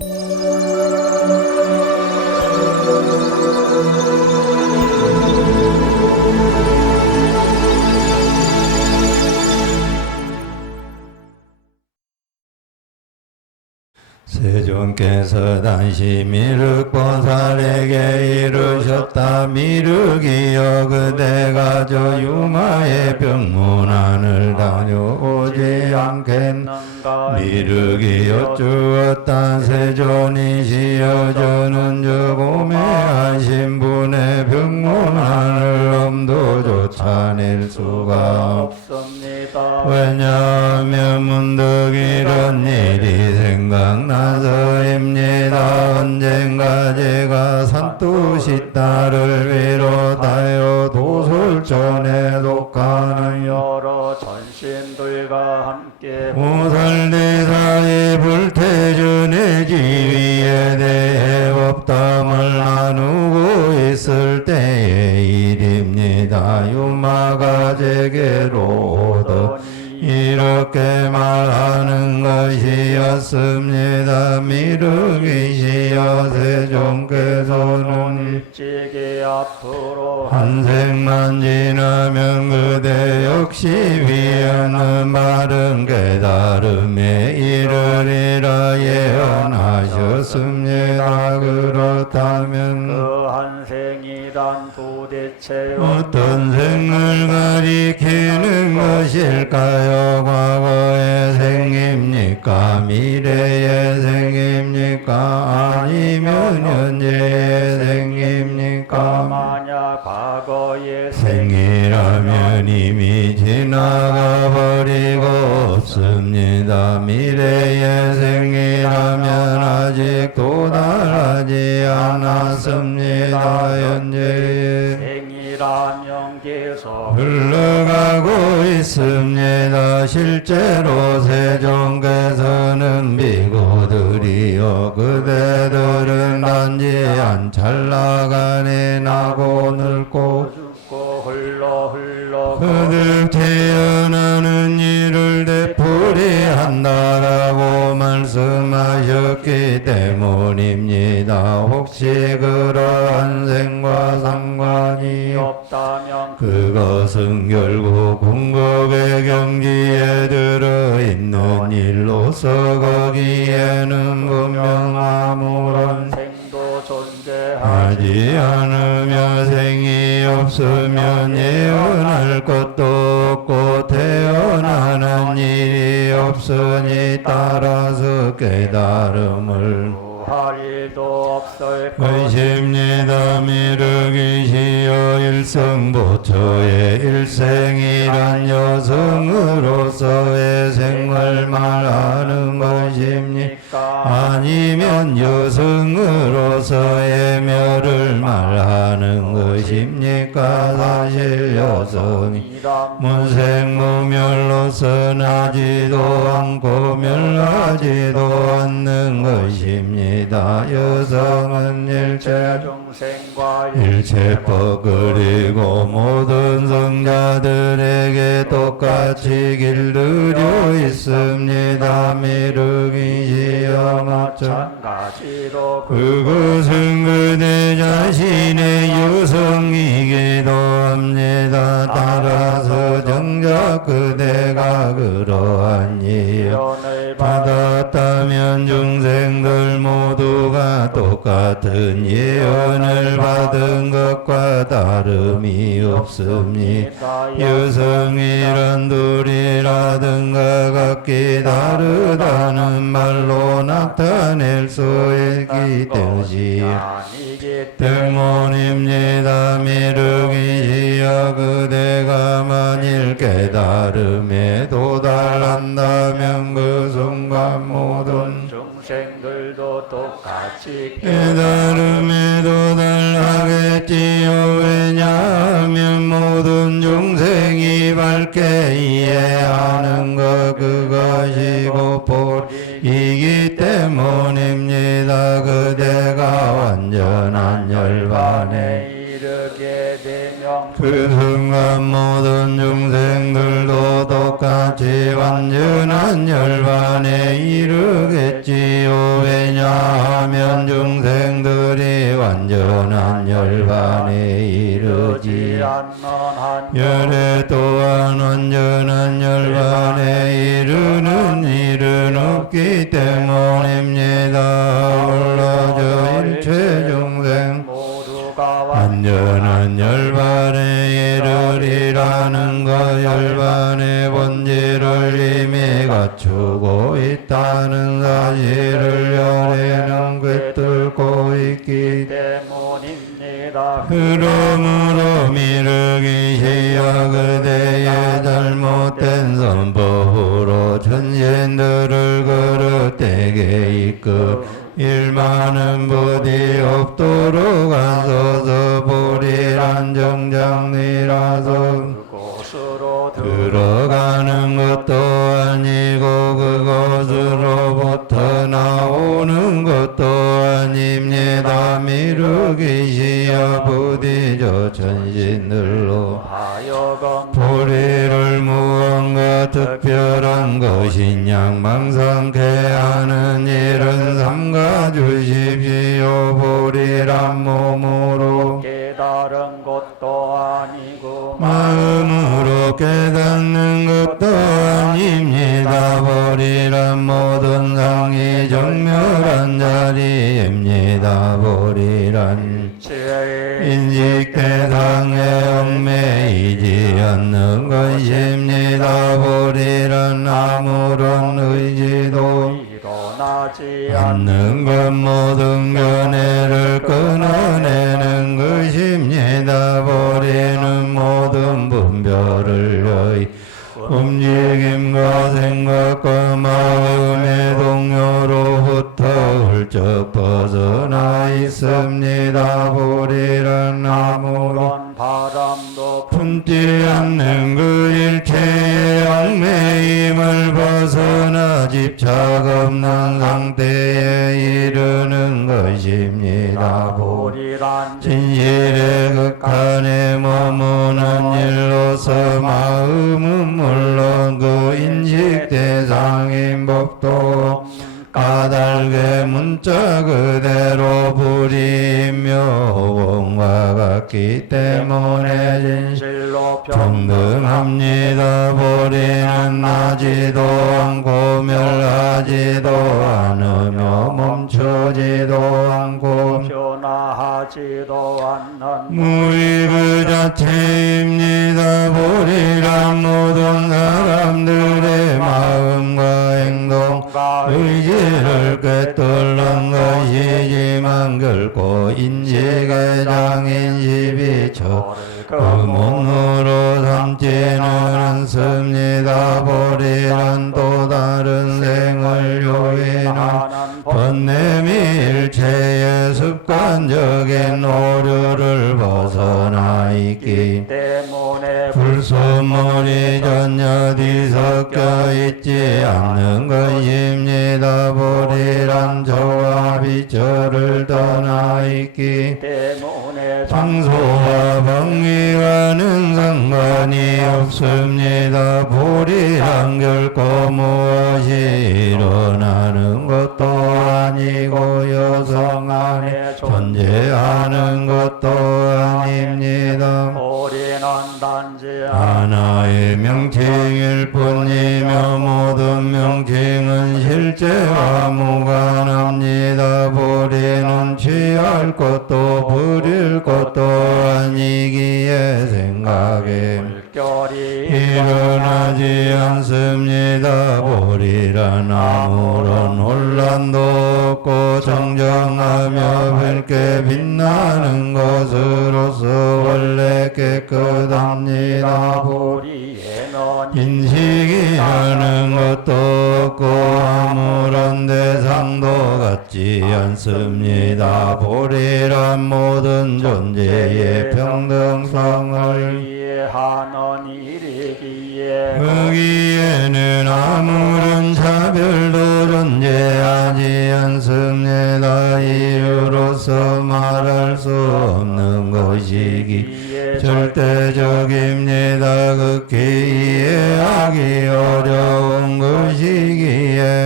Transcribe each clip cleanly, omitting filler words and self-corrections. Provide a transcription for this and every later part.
세존께서 단시 미륵보살에게 이르셨다. 미륵이여, 그대가 저 유마의 병문안을 다녀오지 않겠는가. 미륵이 여쭈었다. 세존이시여, 저는 저 고매하신 분의 병문안을 엄두조차 낼 수가 없습니다. 왜냐하면 문득 이런 일이 생각나서입니다. 언젠가 제가 산뚜시다를 비롯하여 도솔전에 독하는 여러 전신들과 함께 보살대사의 불태전의 지위에 대해 법담을 나누고 있을 때의 일입니다. 유마가 제게로 오더니 이렇게 말하는 것이었습니다. 미륵이시여, 세존께서는 일찍이 앞으로 한 생만 지나면 그대 역시 위에는 바른 깨달음에 이르리라 예언하셨습니다. 그렇다면 그 한 생이란 도대체 어떤 생을 가리키는 것일까요? 과거에 생깁니까? 미래에 생깁니까? 아니면 현재에 생깁니까? 만약 과거에 생이라면 이미 지나가 버리고 없습니다. 미래에 생이라면 아직 도달하지 않았습니다. 현재에 생이라면 계속 흘러가고 있습니다. 실제로 세존께서는 비구들이여, 그대들은 단지 한 찰나간에 나고 늙고 죽고 흘러 그들 태어나는 일을 되풀이한다라고 말씀하셨기 때문입니다. 혹시 그러한 생과 상관이 없다면 그것은 결국 궁극의 경지에 들어있는 일로서 거기에는 분명 아무런 생도 존재하지 않으며 생이 없으면 예언할 것도 없고 태어나는 일이 없으니 따라서 깨달음을 할 일도 없을 것입니다. 미륵이시여, 일성부처의 일생이란 여성으로서의 생을 말하는 것입니까? 아니면 여성으로서의 멸을 말하는 것입니까? 사실 여성이 문생무멸로서 나지도 않고 멸하지도 않는 것입니다. 여성은 일체 중생과 일체법 그리고 모든 성자들에게 똑같이 길들여 있습니다. 미륵이시여, 마찬가지로 그것은 그대 자신의 여성이기도 합니다. 따라서 정작 그대가 그러한 예언을 받았다면 중생들 모두가 똑같은 예언을 받은 것과 다름이 없습니다. 여성이란 둘이라든가 각기 다르다는 말로 나타낼 수 있기 때문입니다. 미륵이시여, 그대가 만일 깨달음에 도달한다면 그 순간 모든 중생들도 똑같이 깨달음에 도달하겠지요. 왜냐하면 모든 중생이 밝게 이해하는 것 그것이고 이기 때문입니다. 그대가 완전한 열반에 이르게 되면 그 순간 모든 중생들도 똑같이 완전한 열반에 이르겠지요. 왜냐하면 중생들이 완전한 열반에 이르지 열애 또한 완전한 열반에 이르는 일은 없기 때문입니다. 올라져 일체 중생 완전한 열반에 이르리라는 것 열반의 본질을 이미 갖추고 있다는 사실을 열애는 꿰뚫고 있기 때문입니다. 그러므로 미륵이시여 그대의 잘못된 선법으로 천신들을 그릇되게 이끌 일만은 부디 없도록 하소서. 보리란 정장리라서 들어가는 것도 아니고 그것으로부터 나오는 것도 아닙니다. 미륵이시여 부디 저 천신들로 보리를 무언가 특별한 것인 양망상케 하는 일은 삼가 주십시오. 보리란 몸으로 깨달은 것도 아니고 마음으로 깨닫는 것도 아닙니다. 보리란 모든 상이 정멸한 자리입니다. 보리란 인식 대상에 얽매이지 않는 것입니다. 보리란 아무런 의지도 일어나지 않는 것 모든 견해를 끊어내는 것입니다. 보리는 모든 분별을 움직임과 생각과 마음의 동요로부터 훌쩍 벗어나 있습니다. 보리란 아무런 바람도 품지 않는 그 일체의 얽매임을 벗어나 집착 없는 상태에 이르는 것입니다. 보리란 진실의 극한에 머무는 일로서 마음은 물론 그 인식 대상인 법도 까닭의 문자 그대로 불이며 공과 같기 때문에 진실로 평등합니다. 보리는 나지도 않고 멸하지도 않으며 멈추지도 않고 변화하지도 않는 무의 그 자체입니다. 보리란 모든 사람들의 마음과 행동 의지를 꿰뚫는 것이지만 결코 인식의 장인십이 그 몸으로 삼지는 않습니다. 보리란 또 다른 생을 요인은 번뇌미 일체의 습관적인 오류를 벗어나 있기 때문에 불소물이 전혀 뒤섞여 있지 않는 것입니다. 보리란 저와 비저를 떠나 있기 때문에 장소와 방위와는 상관이 없습니다. 보리란 결코 무엇이 일어나는 것도 아니고 여성 안에 존재하는 것도 아닙니다. 보리는 단지 하나의 명칭일 뿐이며 모든 명칭은 실제와 무관합니다. 보리는 취할 것도 부릴 것도 아니기에 생각에 결이 일어나지 않습니다. 보리란 아무런 혼란도 없고 정정하며 밝게 빛나는 것으로서 원래 깨끗합니다. 보리에는 인식이 하는 것도 없고 아무런 대상도 갖지 않습니다. 보리란 모든 존재의 평등성을 이해하는 일이기에 거기에는 아무런 차별도 존재하지 않습니다. 이유로서 말할 수 없는 것이기 절대적입니다. 극히 이해하기 어려운 것이기에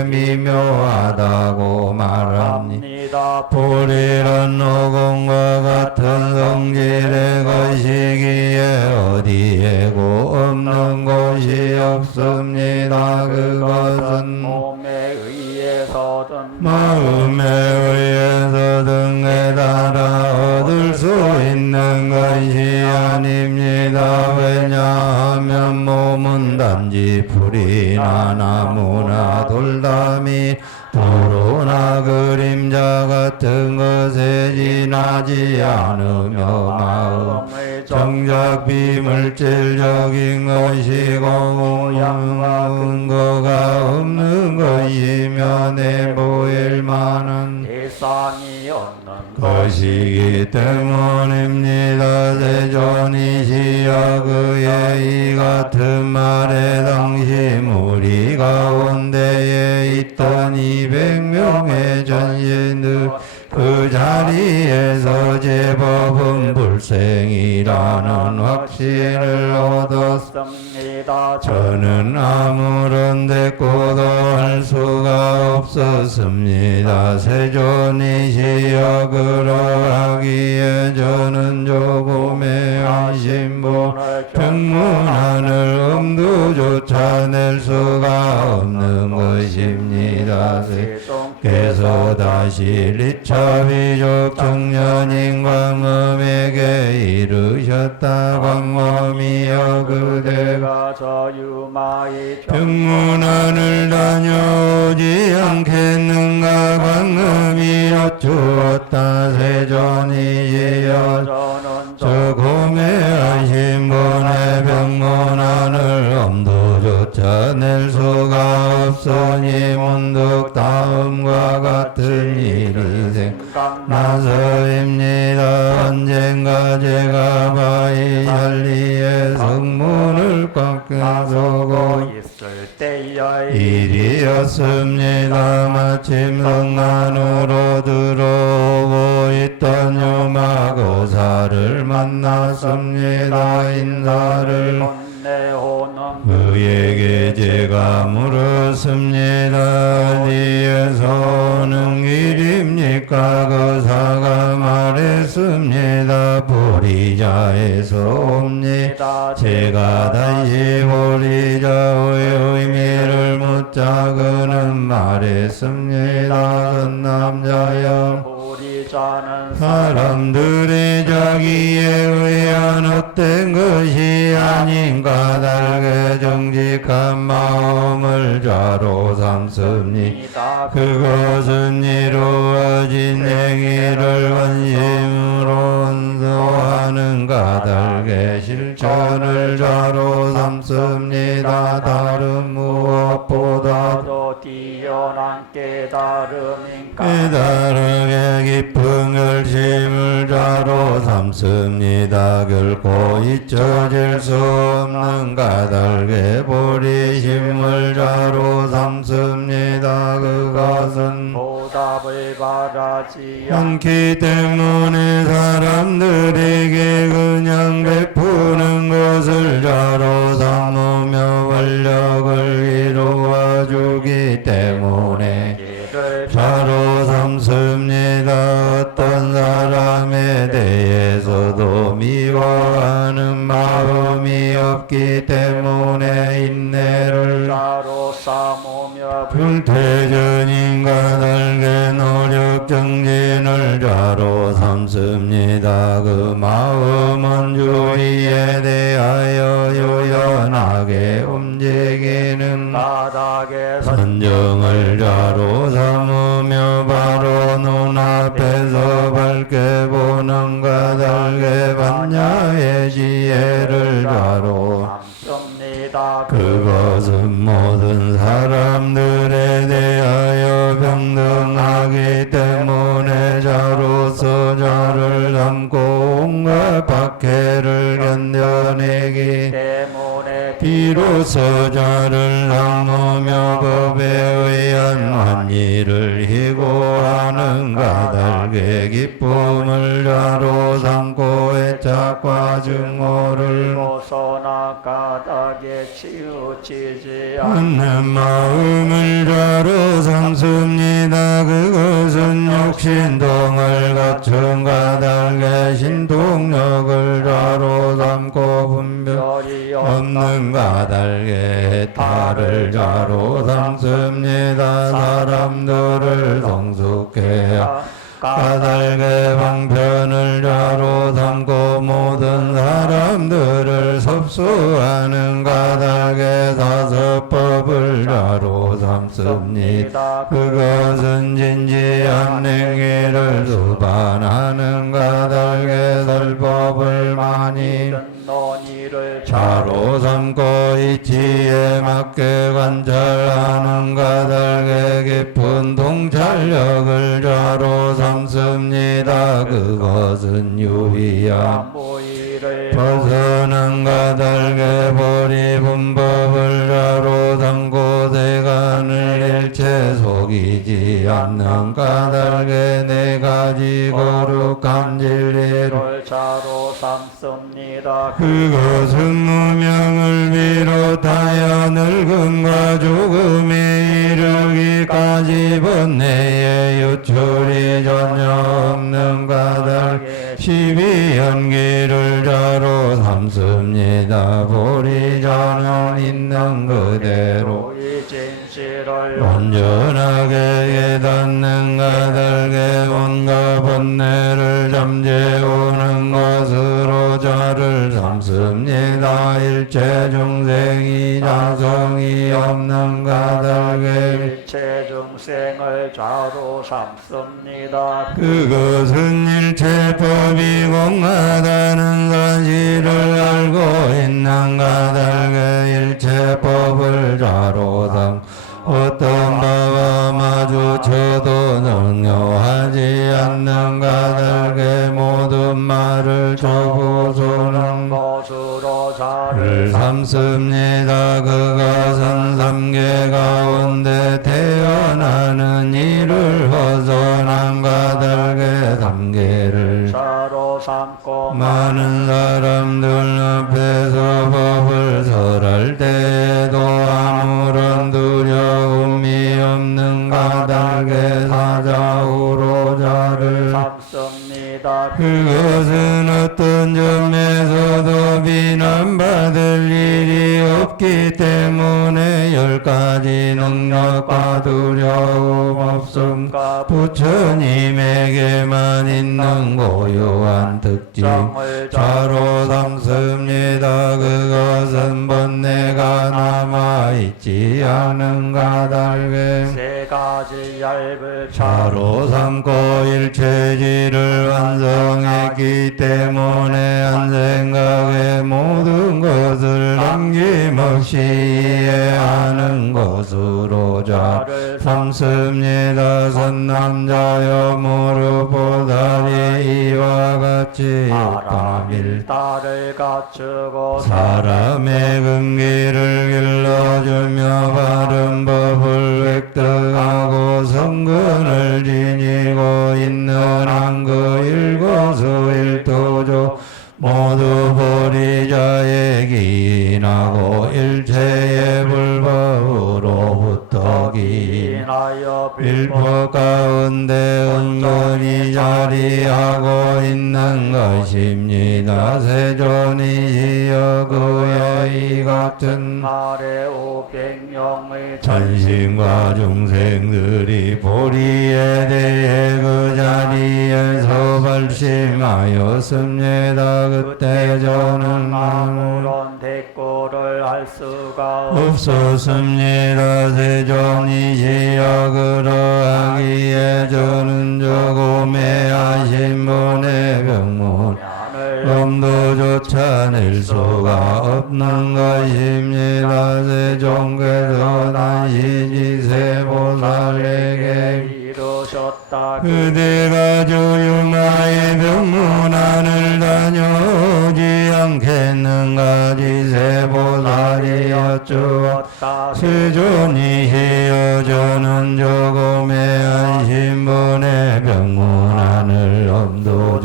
미묘하다고 말합니다. 합니다. 불이란 노공과 같은 성질의 것이기에 어디에고 없는 곳이 없습니다. 그것은 몸에 의해서든 마음에 의해서든 깨달아 얻을 수 있는 것이 아닙니다. 왜냐하면 몸은 단지 풀이나 나무나 돌담이 도로나 그림자 같은 것에 지나지 않으며 마음 정작 비물질적인 것이고 근거가 없는 것이며 내보일 만한 대상이 없는 것이기 때문입니다. 세존이시여 그의 이 같은 말에 당시 무리 가운데에 있던 200명의 전신들 그 자리에서 제법은 불생이라는 확신을 얻었습니다. 저는 아무런 대꾸도 할 수가 없었습니다. 세존이시여 그러하기에 저는 조금의 안심보 평문안을 엄두조차 낼 수가 없는 것입니다. 그래서 다시 리차비족 청년인 광음에게 이르셨다. 광음이여 그대가 저 유마의 평문안을 다녀오지 않겠는가. 광음이 여쭈었다. 세존이시여 저는 저 고매하신 분의 병문안을 엄두조차 낼 수가 없으니 문득 다음과 같은 일이 생나서입니다. 언젠가 제가 바위 잔리에 성문을 꽉 껴서고 있을 때의 일이었습니다. 마침 성안으로 들어오고 있던 유마고사를 만났습니다. 인사를 내오는 그에게 제가 물었습니다. 어디에서 오는 길입니까? 거사가 말했습니다. 보리자에서 옵니다. 제가 다시 보리자의 의미를 묻자 그는 말했습니다. 그 남자여 보리자는 사람들이 자기에 의한 헛된 것이 아닌 까닭에 정직한 마음을 좌로 삼습니다. 그것은 이루어진 행위를 원심으로 은소하는 까닭에 실천을 좌로 삼습니다. 다른 무엇보다도 뛰어난 깨달음인가 깨달음의 깊은 결심을 좌로 삼습니다. 결코 잊혀질 수 없는 까닭에 보리심을 좌로 삼습니다. 그것은 보답을 바라지 않기 때문에 사람들에게 그냥 베푸는 것을 좌로 삼으며 권력을 이루어 주기 때문에 좌로 삼습니다. 어떤 사람에 대해서도 미워하는 마음이 없기 때문에 인내를 자로 삼으며 불태전인과 달게 노력 정진을 좌로 삼습니다. 그 마음은 주의에 대하여 유연하게 움직이는 바닥에 선정을 좌로 삼으며 바로 눈앞에서 밝게 보는 까닭에 반야의 지혜를 좌로 삼습니다. 그것은 모든 사람들에 대하여 평등하기 때문에 자로서 자를 삼고 온갖 박해를 견뎌내기 때문에 비로소 자를 삼으며 법에 의한 환희를 희고하는 까닭의 기쁨을 자로 삼고 애착과 증오를 벗어나 까닭에 치우치지 없는 마음을 자로 삼습니다. 그것은 육신동을 갖춘 까닭에 신동력을 자로 삼고 분별 별이 없는 까닭에 해탈을 자로 삼습니다. 사람들을 성숙해야 까닭의 방편을 자로 삼고 모든 사람들을 섭수하는 까닭의 사서법을 자로 삼습니다. 그것은 진지한 행위를 수반하는 까닭의 설법을 많이 논의를 자로 삼고 이치에 맞게 관찰하는 까닭의 깊은 통찰력을 자로 삼습니다. 그것은 유의함 무의를 벗어난 까닭의 보리분법을 자로 삼고 대간을 일체 속이지 않는 까닭의 네 가지 거룩한 진리를 자로 삼습니다. 그것은 무명을 비롯하여 늙음과 죽음에 이르기까지 번뇌의 유출이 전혀 없는 까닭 12연기를 자로 삼습니다. 보리자는 있는 그대로 이 진실을 온전하게 깨닫는 까닭의 온갖 번뇌를 잠재우는 것으로 자를 삼습니다. 일체 중생이 자성이 없는 까닭의 일체 중생을 자로 삼습니다. 그것은 일체법이 공하다는 사실을 알고 있는 까닭의 일체법을 자로 삼 어떤 바와 마주쳐도 능력하지 않는 까닭의 모든 말을 조고소는 것으로 를 자를 삼습니다. 그것은 삼계 가운데 태어나는 이를 벗어난 까닭의 삼계를 자로 삼고 많은 사람들 앞에서 법을 설할 때에도 아무런 두려움이 없는 까닭의 사자후로 자를 삼습니다. 그것은 어떤 점에서도 비난받을 일이 없기 때문에 10가지 능력과 두려움 없음 부처님에게만 있는 고유한 특징 자로 삼습니다. 그것은 번뇌가 남아있지 않은 까닭에 세 가지 얇을 자로 삼고 일체지를 완성했기 때문에 한 생각에 모든 것을 남김없이 이해하는 것으로 자를 삼습니다. 선남자여 무릎 보살이 이와 같이 까밀 딸을 갖추고 사람의 근기를 길러주며 바른 법을 획득하고 성근을 지니고 있는 한그 일거수일토조 모두 보리자에 기인하고 일체의 불법으로부터 인하여 빌법 가운데 은근히 자리하고 있는 것입니다. 세존이시여 그의 이 같은 아래 500명의 전신과 중생들이 보리에 대해 그 자리에서 발심하였습니다. 그때 저는 아무런 대꾸를 할 수가 없었습니다. 세존이시여 그러하기에 저는 조금의 하신 분의 병문 엄도조차 낼 수가 없는 것입니다. 세종께서 다시 지세보살에게 이루셨다. 그대가 조용하의 병문안을 다녀오지 않겠는가. 지세보살이 여쭈었다. 세존이시여 저는 조금의 안신분의 병문안을 엄도조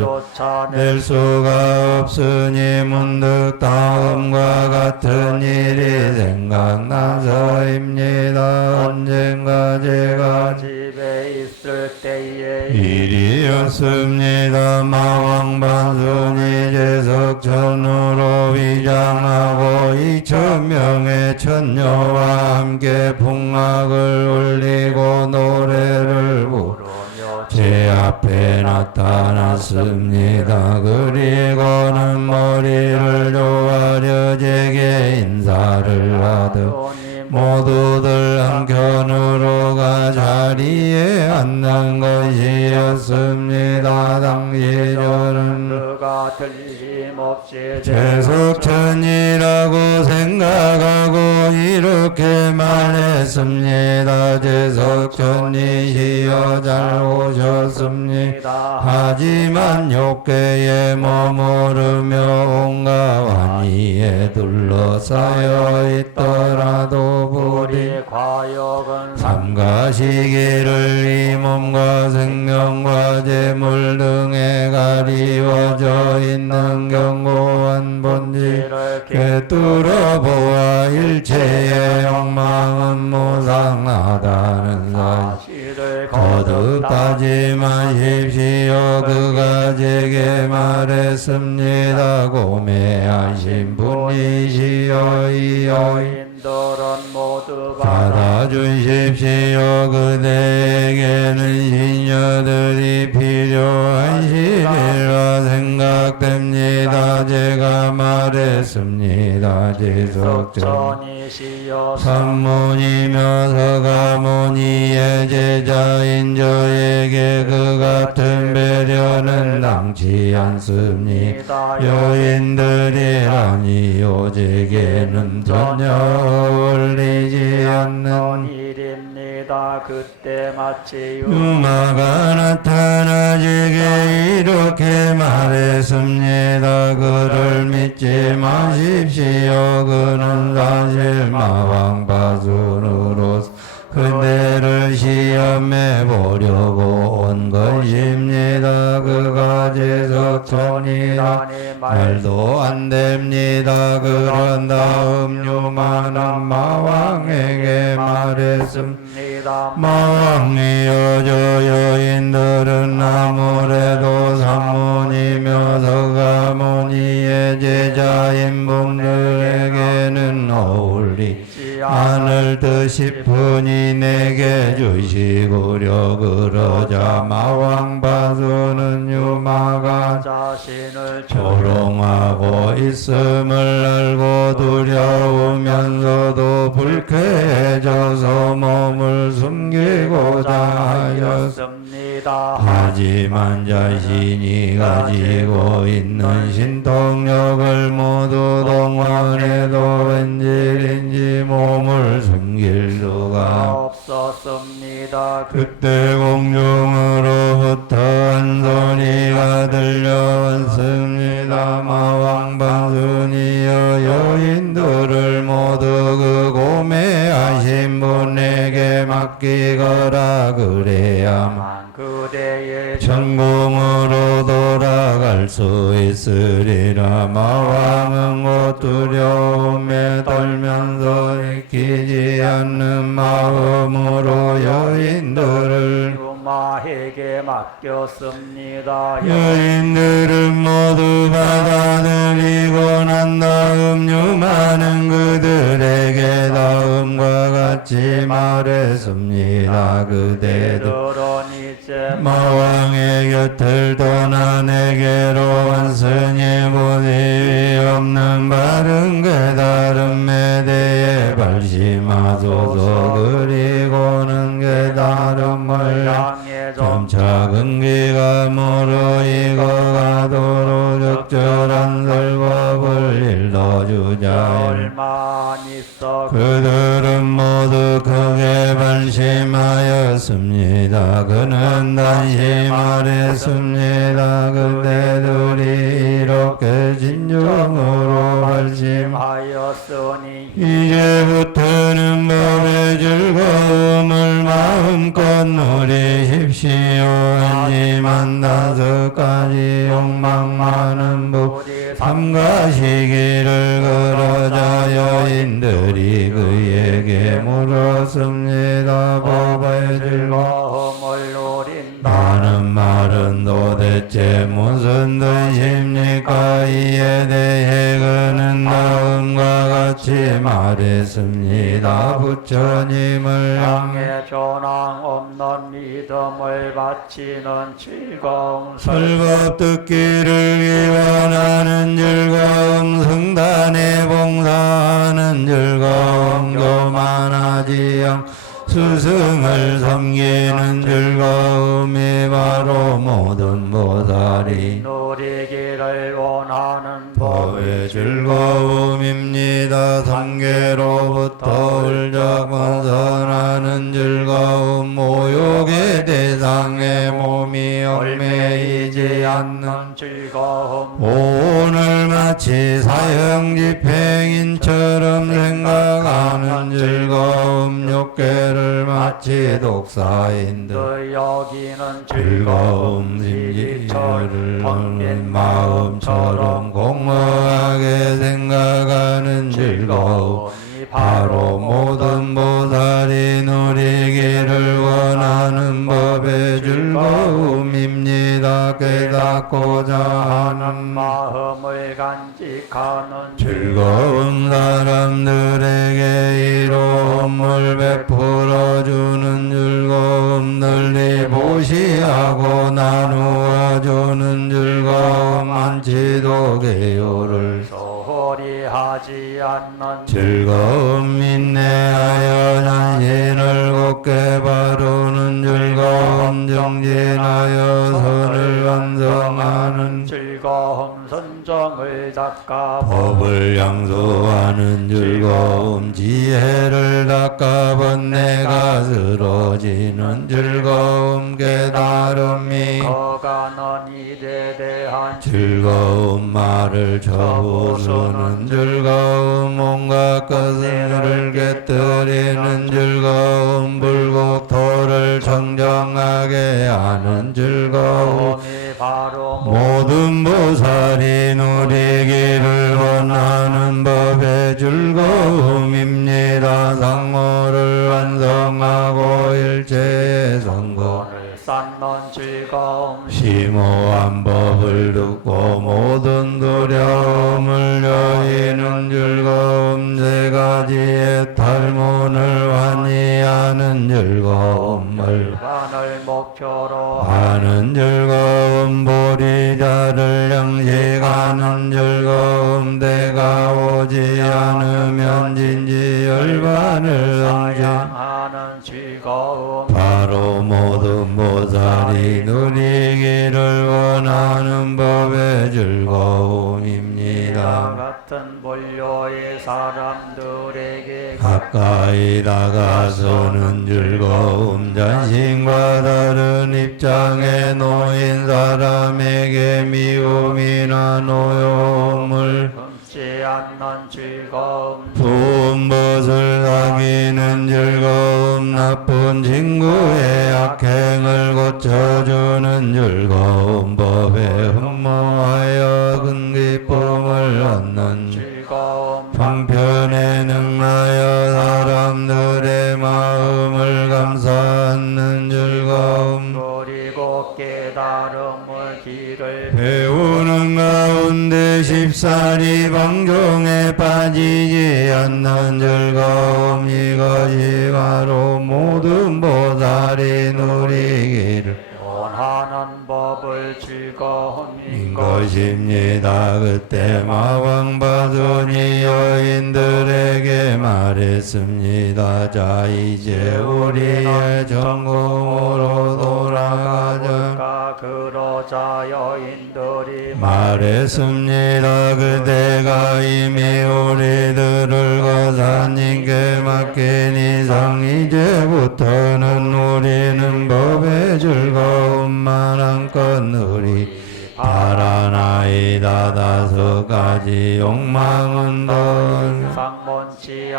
낼 수가 없으니 문득 다음과 같은 일이 생각나서입니다. 언젠가 제가 집에 있을 때에 일이었습니다. 마왕반순이 제석천으로 위장하고 2,000명의 천녀와 함께 풍악을 울리고 노래를 부르며 제 앞에 나타났습니다. 그리고는 머리를 조아려 제게 인사를 하듯 모두들 한켠으로가 자리에 앉는 것이었습니다. 당시 저는 그가 틀림없이 제석천이라고 생각하고 이렇게 말했습니다. 제석천이시여 잘 오셨습니다. 하지만 욕계에 머무르며 온갖 환희에 둘러싸여 있더라도 우리 과욕은 삼가시기를 이 몸과 생명과 재물 등에 가리워져 있는 견고한 본질을 꿰뚫어 보아 일체의 욕망은 무상하다는 사실을 거듭 따지 마십시오. 그가 제게 말했습니다. 고매하신 분이시여 이 여인들은 모두 받아주십시오. 그대에게는 시녀들이 필요하시리라 생각됩니다. 제가 말했습니다. 제석천 석천이시여 산문이며 서가모니의 제자인 저에게 그 같은 배려는 당치 않습니다. 여인들이라니요 제게는 전혀 어울리지 않는 일입니다. 그때 마치 유마가 나타나 제게 이렇게 말했습니다. 그를 믿지 마십시오. 그는 사실 마왕바순으로서 그대를 시험해 보려고 온 것입니다. 그가 제석천이라 말도 안 됩니다. 그런 다음 유마는 마왕에게 말했습니다. 마왕이여 저 여인들은 아무래도 산문이며 서가모니의 제자인 분들에게는 어울리지 않을 듯 싶으니 내게 주시구려. 그러자 마왕바수는 유마가 자신을 조롱하고 있음을 알고 두려우면서도 불쾌해져서 몸을 숨기고자 하였습니다. 하지만 자신이 가지고 있는 신통력을 모두 동원해도 웬일인지 몸을 숨길 수가 없었습니다. 그때 공중으로부터 한 소리가 들려왔습니다. 마왕반순이여 여인들을 모두 그 고매하신 분에게 맡기거라. 그래야만 그대의 천궁으로 돌아갈 수 있으리라. 마왕은 곧 두려움에 떨면서 익히지 않는 마음으로 여인들을 유마에게 맡겼습니다. 여인들은 모두 받아들이고 난 다음 유마는 그들에게 다음과 같이 말했습니다. 그대들 마왕의 곁을 떠나 내게로 왔으니 보지 없는 바른 깨달음에 대해 발심하소서. 그리고는 깨달음을 점차 근기가 무르익어가도록 적절한 설법을 일러주자. 그들은 모두 크게 발심하였습니다. 그는 다시 말했습니다. 그대들이 이렇게 진정으로 발심하였으니 이제부터는 법의 즐거움을 마음껏 누리십시오. 부처님 다섯 가지 욕망 많은 부 삼가시기를 그러자 여인들이 그에게 물었습니다. 법의 즐거움을 누린다. 하는 말은 도대체 무슨 뜻입니까? 이에 대해 그는 다음과 같이 말했습니다. 부처님을 땅에 조항 없는 믿음을 바치는 즐거움 설법 듣기를 기원하는 즐거움, 성단에 봉사하는 즐거움, 교만하지 않 스승을 섬기는 즐거움이 바로 모든 보살이 누리기를 원하는 법의 즐거움입니다. 삼계로부터 울적 벗어나는 즐거움, 모욕의 대상에 몸이 얽매이지 않는 즐거움 오늘 마치 사형집행인처럼 생각하는 즐거움, 욕계를 마치 독사인 듯 그 여기는 즐거움, 심지를 얻는 마음처럼 공허하게 생각하는 즐거움, 바로 모든 보살이 누리기를 원하는 법의 즐거움입니다. 깨닫고자 하는 마음을 간직하는 즐거운 사람들에게 이로움을 베풀어주는 즐거움, 널리 보시하고 나누어주는 즐거움, 한치도 개요를 소홀히 하지 않는 즐거움, 인내하여 자신을 굳게 바르는 즐거움, 정진하여 선을 완성하는 즐거움 선정을 닦아 법을 양수하는 즐거움, 지혜를 닦아 번뇌가 쓰러지는 즐거움, 깨달음이 거가는 일에 대한 즐거움, 말을 저부수는 즐거움, 온갖 것을 깨뜨리는 즐거움, 불국토를 청정하게 하는 즐거움, 즐거움이 바로 모든 보살이 누리기를 원하는 법의 즐거움입니다. 상호를 완성하고 일체의 성공, 모를 쌓는 즐거움 심오한 법을 듣고 모든 두려움을 여의는 즐거움, 세 가지의 탈문을 환희하는 즐거움을 간을 목표로 하는 즐거움, 보리자를 양식하는 즐거움, 때가 오지 않으면 진지 열반을 던진 사양하는 즐거움 바로 모든 보살이 누리기를 원하는 법의 이와 즐거움입니다. 같은 본료의 사람들에게 가까이 다가서는 즐거움, 자신과 다른 입장에 놓인 사람에게 미움이나 노여움을 금치 않는 즐거움 좋은 것을 사귀는 즐거움, 나쁜 친구의 악행을 고쳐주는 즐거움, 법에 흠모하여 큰 기쁨을 얻는 즐거움 방편에 능하여 사람들의 마음을 감싸는 즐거움, 그리고 깨달음의 길을 배우는 가운데 쉽사리 방종에 빠지지 않는 즐거움, 이것이 바로 모든 보살이 누리기를 원하는 법을 즐거움인 것입니다. 그때 마왕바손이 여인들에게 말했습니다. 자, 이제 우리의 전공으로 돌아가자. 그러자 여인들이 말했습니다. 그대가 이미 우리들을 거사님께 맡긴 이상 이제부터는 우리는 법의 즐거움만 한껏 누리 바라나이다. 다섯 가지 욕망은 더 상문치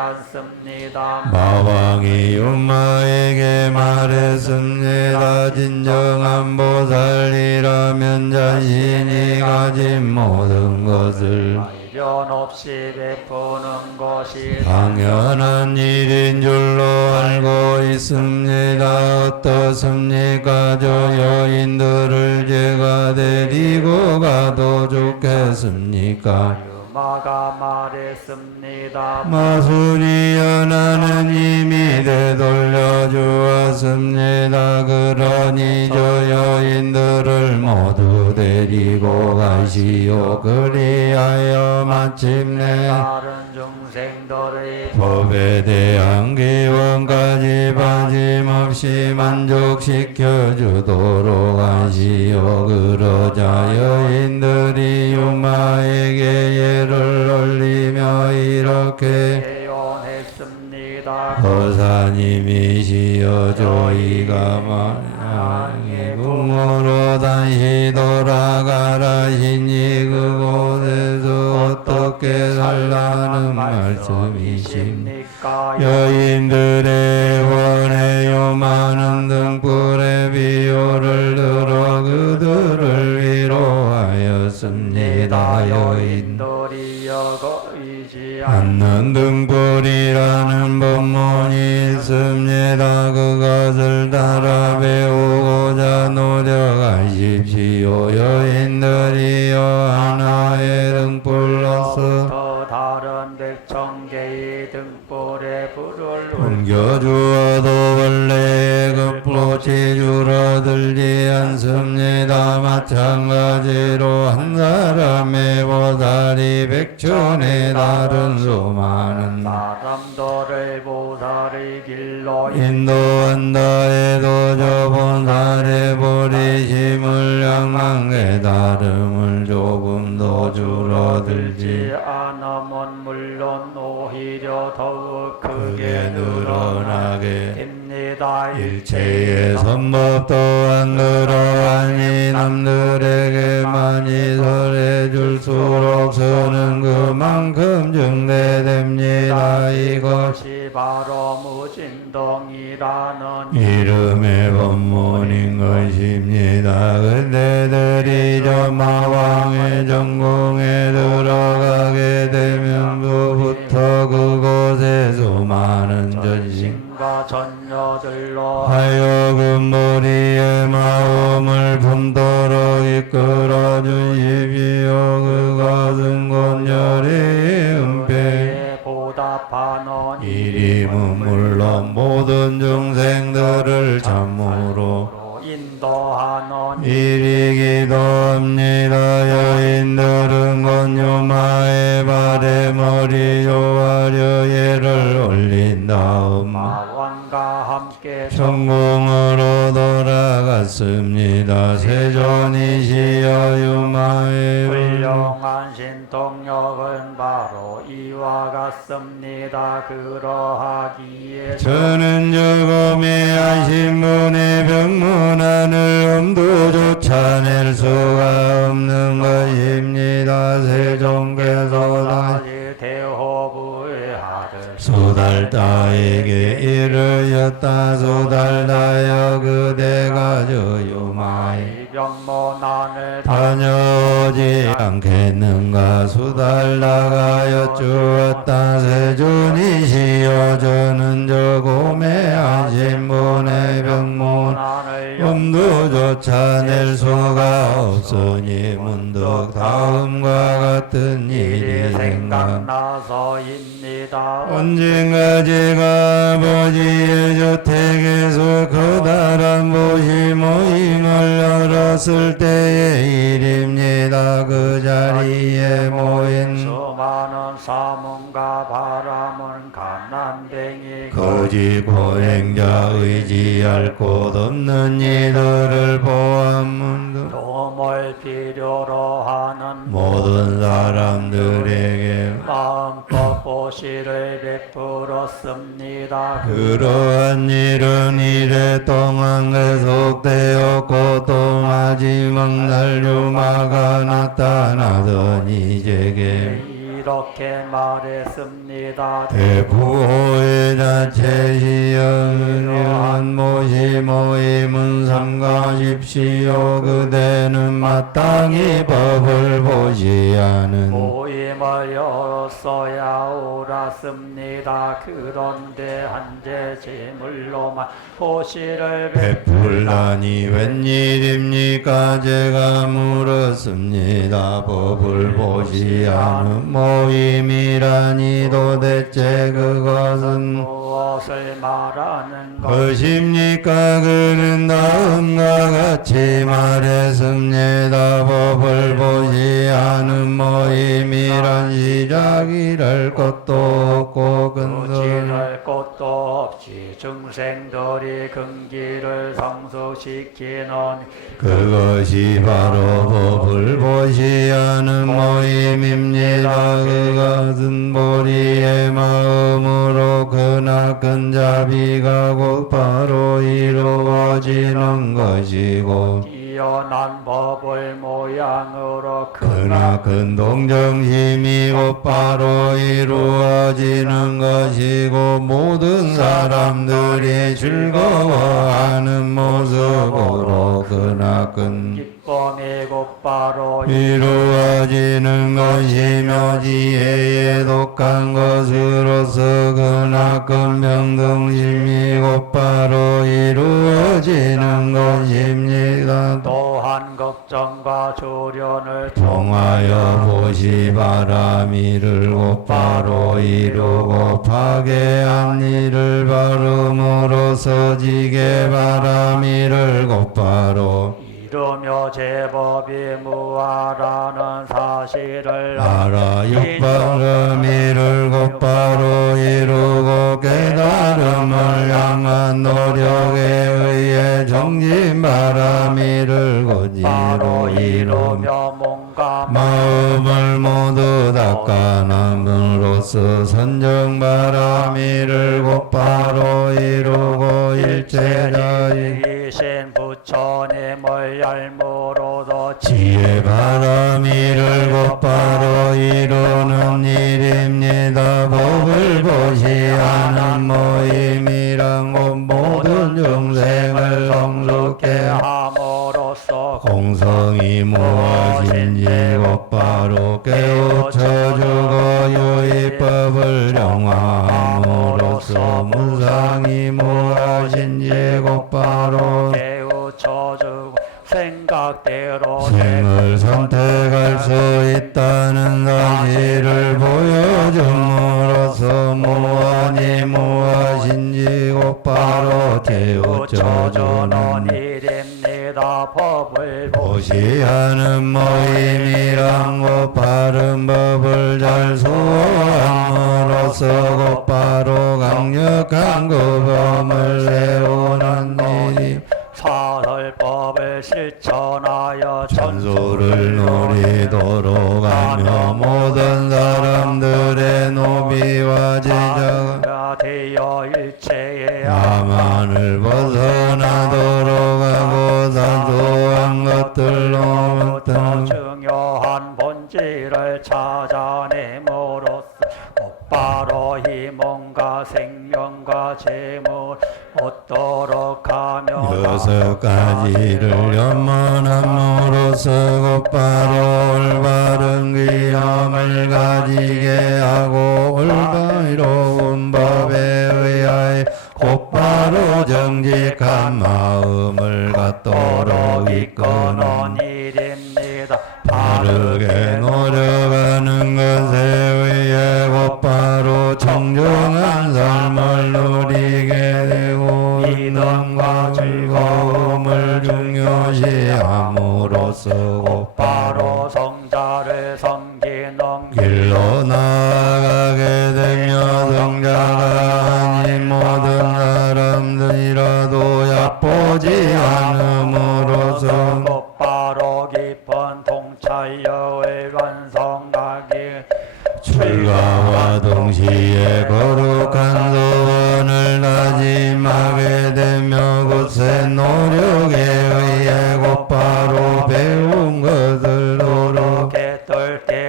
않습니다. 마왕이 윤마에게 말했습니다. 진정한 보살이라면 자신이 가진 모든 것을 미련 없이 베푸는 것이 당연한 일인 줄로 알고 있습니다. 어떻습니까? 저 여인들을 제가 데리고 가도 좋겠습니까? 유마가 말했습니다. 마술이여 나는 이미 되돌려 주었습니다. 그러니 저 여인들을 모두 데리고 가시오. 그리하여 마침내 다른 중생들의 법에 대한 기원까지 빠짐없이 만족시켜 주도록 하시오. 그러자 여인들이 유마에게 예를 올리며 이렇게 예언했습니다. 거사님이시여 저희가 만약에 궁으로 다시 돌아가라시니 그곳에서 어떻게 살라는 말씀이십니까? 여인들의 원해요 많은 등불의 비유를 들어 그들을 위로하였습니다. 여인들이 여거이지 않는 등불이라는 법문이 있습니다. 그것을 따라 배우고자 노력하십시오. 여인들이여 하나의 등불로서 더 다른 백천개의 등불에 불을 옮겨주어도 원래 그 꽃이 줄어들지 않습니다. 마찬가지로 한 사람의 보살이 백천의 다른 수많은 사람들을 보살의 길로 인도한다 해도 저 보살의 버리심을 향한 깨달음을 조금 더 줄어들지 않으면 물론 오히려 더욱 크게 늘어나게 됩니다. 일체의 선법 또한 그러하니 남들에게 많이 설해줄수록 선은 그만큼 증대됩니다. 이것이 바로 무진동이라는 이름의 법문인 것입니다. 그대들이 저 마왕의 전공에 들어가게 되면부터 그곳에 수많은 전신 과 전녀들로 하여금 우리의 마음을 품도록 이끌어 주십시오. 그것은 곤열의 은폐 보답하는 이름은 물론 모든 중생들을 참으로 인도하는 일이기도 합니다. 여인들은 건유마의 발에 머리 조아려 예를 올린 다음 마왕과 함께 천궁으로 돌아갔습니다. 세존이시여 유마의 훌륭한 신통력은 바로 이와 같습니다. 그러하기에 저는 저금에 하신 분의 병문안을 엄두조차 낼 수가 없는 것입니다. 세종께서 다시 대호부의 아들 수달다에게 이르였다. 수달다여 그대가 저 유마에 병문안을 다녀오지 않겠는가. 수달다가 여쭈었다. 세존이시여 저는 저 고매하신 분의 병문 엄두조차 낼 수가 없으니 문득 다음과 같은 일이 생각나서입니다. 언젠가 제가 아버지의 저택에서 커다란 보시 모임을 열었을 때의 일입니다. 그 자리에 모인 수많은 사문과 바람은 가난뱅이 거짓 고행자 의지할 곳 없는 이들을 보았문득 도움을 필요로 하는 모든 사람들에게 마음껏 보시를 베풀었습니다. 그러한 일은 이랫동안 계속되었고 또 마지막 날 유마가 나타나더니 제게 이렇게 말했습니다. 대부호의 자체시연 모시 모임은 삼가십시오. 그대는 마땅히 법을 보시하는 모임을 열었어야 옳았습니다. 그런데 한제 제물로만 보시를 베풀다니 웬일입니까? 제가 물었습니다. 법을 보시하는 모임이라니 도대체 그것은 무엇을 말하는 것입니까? 그는 다음과 같이 말했습니다. 법을 보시하는 모임이란 시작이랄 것도 없고 근설 지를 것도 없이 중생들이 근기를 성숙시키는 그것이 바로 법을 보시하는 모임입니다. 그것은 보리의 마음으로 크나큰 자비가 곧바로 이루어지는 것이고 뛰어난 법을 모양으로 크나큰 동정심이 곧바로 이루어지는 것이고 모든 사람들이 즐거워하는 모습으로 크나큰 기쁨이 곧바로 이루어지는 것이며 지혜에 독한 것으로서 크나큰 평등심이 곧바로 이루어지는 것입니다. 또한 걱정과 조련을 통하여 보시 바람이를 곧바로 이루고 파괴한 일을 바름으로써 지게 바람이를 곧바로 이루며 제법이 무하라는 사실을 알아 육바람이를 곧바로 이루고 깨달음을 향한 노력에 의해 정진 바람이를 바로 곧이로 이루며 이루며 뭔가 마음을 모두 닦아남으로써 선정 바람이를 곧바로 이루고 일체자의 이신 부처님을 열무로도 지혜 바람이를 곧바로 이루는 일입니다. 법을 보시하는 모임이란 곧 모든 중생을 성숙해 함으로써 공성이 무엇인지 곧바로 깨우쳐주고 유의법을 정화함으로써 무상이 무엇인지 곧바로 깨우쳐주고 생각대로 생을 선택할 수 있다는 사실을 보여줌으로써 무언이 무엇인지 곧바로 깨우쳐주는 깨우쳐주는 일입니다. 법을 보시하는 모임이란 곧 바른 법을 잘 수호함으로써 곧바로 강력한 그 법을 세우는 일이 사설법을 실천하여 천소를 누리도록 하며 모든 사람들의 노비와 제자가 가 되어 일체의 야만을 벗어나도록 하고 사소한 것들로 더 중요한 본질을 찾아내므로써 곧바로 힘과 생명과 재물 얻도록 하며 여섯 가지를 연문함으로써 곧바로 올바른 귀함을 가지게 하고 올바로운 법에 의하여 곧바로 정직한 마음을 갖도록 이끄는 일입니다. 바르게 노력하는 것에 의해 곧바로 청정한 삶을 누리게 되고 믿음과 즐거움을 중요시함으로써 곧바로 성자를 섬기는 길로 나아가게 되며 성자가 아닌 모든 사람들이라도 얕보지 않음으로써 곧바로 깊은 통찰력을 완성하기 출가와 동시에 거룩한 소원을 다짐하게 되며 굳세 노력에 의해 곧바로 배운 것을 노력 깨떨 때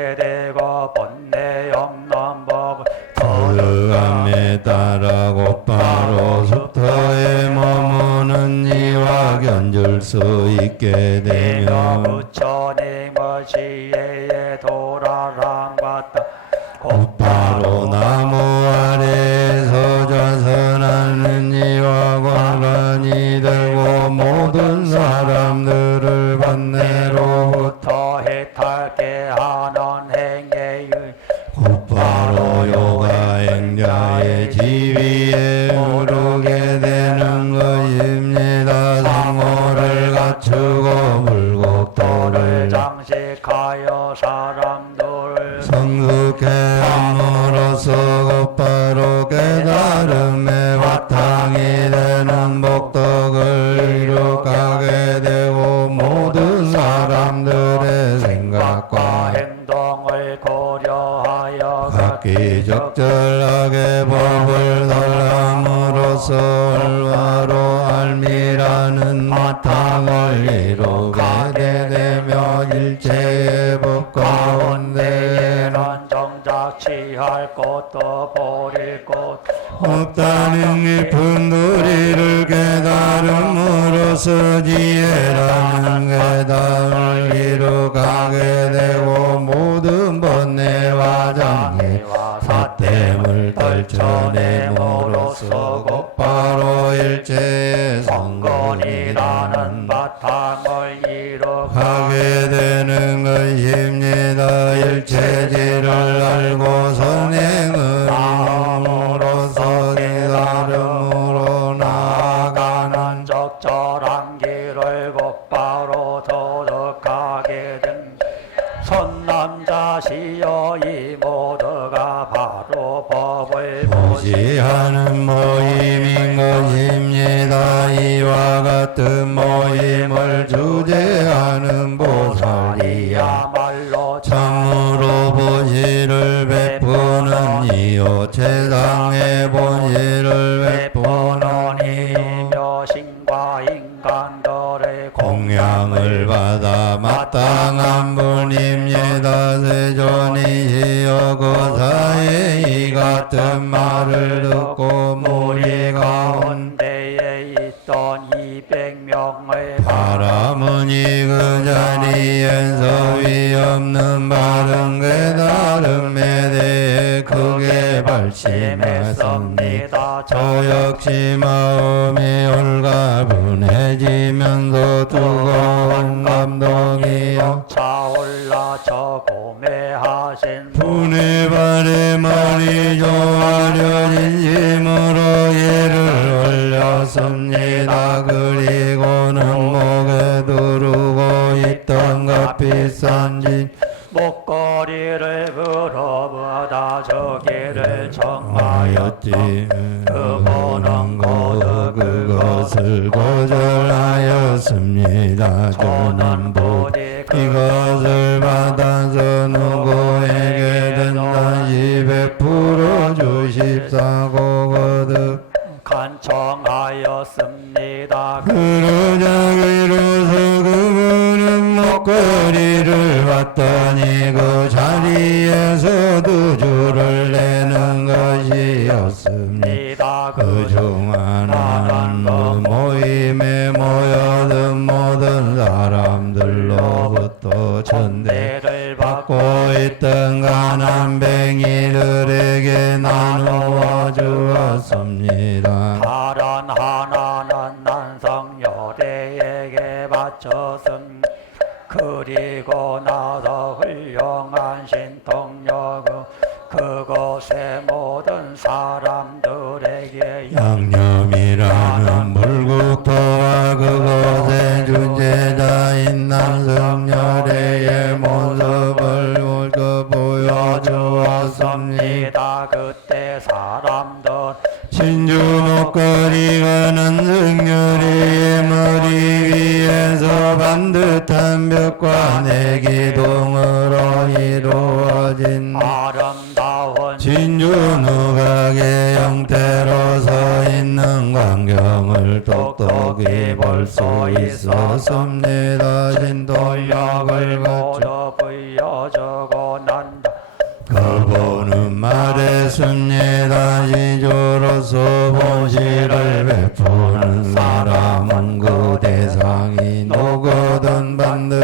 있게 되며 부처님의 지혜에 도라랑 받다 곧바로 나무 아래에서 좌선하는 이와 권한이 들고 모든 사람들을 번뇌로부터 해탈게 하는 행위의 곧바로 요가행자의 지위에 오르게 되는 것입니다. 상호를 갖추고 물곡도를 장식하여 사람들을 성숙해 함으로써 곧바로 깨달음의 바탕이 되는 복덕을 이룩하게 되고 모든 사람들의 생각과 행동을 고려하여 각기 적절하게 법을 설함으로써 얼마로 알미라는 바탕을 이루게 되며 일체의 법 가운데에는 가운데에는 정작 취할 것도 버릴 것 없다는 깊은 도리를 깨달음으로써 지혜라는 깨달음을 이룩하게 되고 모든 번뇌와 장애 사tem을 떨쳐내므로써 곧바로 일체의 성건이라는 성건이라는 바탕을 이룩하게 하게 되는 것입니다. 일체지를 알고 선행을 이름으로써 깨달음으로 나아가는 적절한 길을 곧바로 도덕하게 된 선남자시여 이 모두가 바로 법을 보시하는 모임인 것입니다. 이와 같은 모임을 주재하는 보살이야 보살이야말로 참으로 보시를 베푸는 이요 세상의 본시를 베푸는 이요 이며 신과 인간들의 공양을 받아 마땅한 분입니다. 세존이시여 고사의 이 같은 말을 듣고 무리 가운데 가운데에 있던 200명의 바라문이 그 자리에서 위없는 바른 깨달음에 대해 크게 발심했습니다. 저 역시 마음이 홀가분해지면서 뜨거운 감동이요 차올라 저 고매하신 분의 발에 머리 조아려 진심으로 예를 올렸습니다. 그리고는 목에 두르고 있던 값비싼 진 목걸이를 물어보다 저기를 하였지. 그분은 거듭 그것을 거절하였습니다. 저는 이것을 받아서 누구에게든 다시 베풀어 주십사고 거듭 간청하였습니다. 그러자 비로소 그분은 목걸이를 받더니 그 자리에서도 줄을 내는 것이었습니다. 그중 하나는 그 모임에 모여든 모든 사람들로부터 천대를 받고 있던 가난뱅이들에게 나누어 주었습니다. 다른 하나는 난성여대에게 바쳤음. 그리고 나서 훌륭한 신통력을 그곳의 모든 사람들에게 양념이라는 물국토와 그곳의 주제자인 남성열애의 모습을 옳게 보여주었습니다. 그때 사람들 진주 목걸이가 난승열애의 머리 위에서 반듯한 벽과 내기둥으로 이루어진 아름다운 진주 누각의 형태로 서 있는 광경을 똑똑히 볼 수 있었습니다. 신도력을 갖춰 보여주고 난다. 그분은 말했습니다. 지조로서 본시를 베푸는 사람은 그 대상이 누구든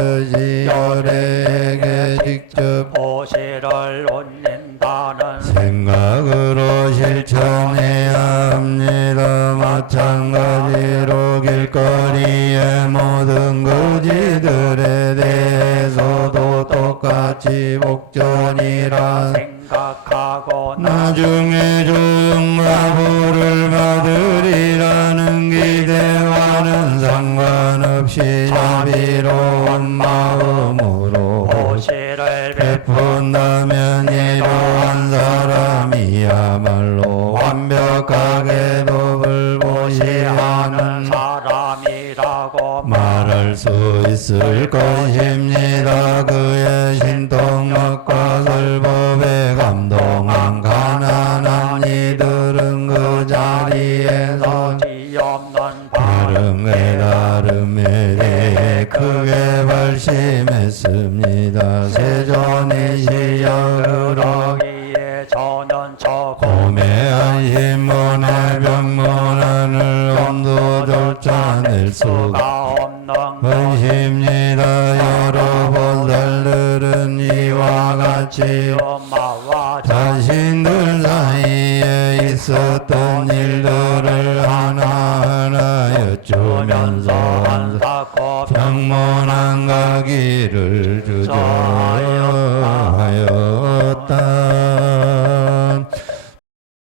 듯이 열에게 직접 보시를 올린다는 생각으로 실천해야 합니다. 마찬가지로 길거리의 모든 거지들에 대해서도 똑같이 복전이라 생각하고 나중에 조용과 보를 받으리라는 기대와는 상관없이 자비로운 마음으로 보시를 베푼다면 이러한 사람이야말로 완벽하게 법을 보시하는 사람이라고 말할 수 있을 것입니다. 그의 신통력과 설법에 감동한 가난한 이들은 그 자리에서 없는 다름에 다름에 대해 크게 발심했습니다. 세존의 시력으로 그러기에 저는 저 고매한 신문의 병문안을 엄두조차 낼 수가 수가 없는 것입니다. 여러 보살들은 이와 같이 엄마와 자신들 사이에 있었던 일들을 하나하나 여쭈면서 한사코 병문안 가기를 주저하였다.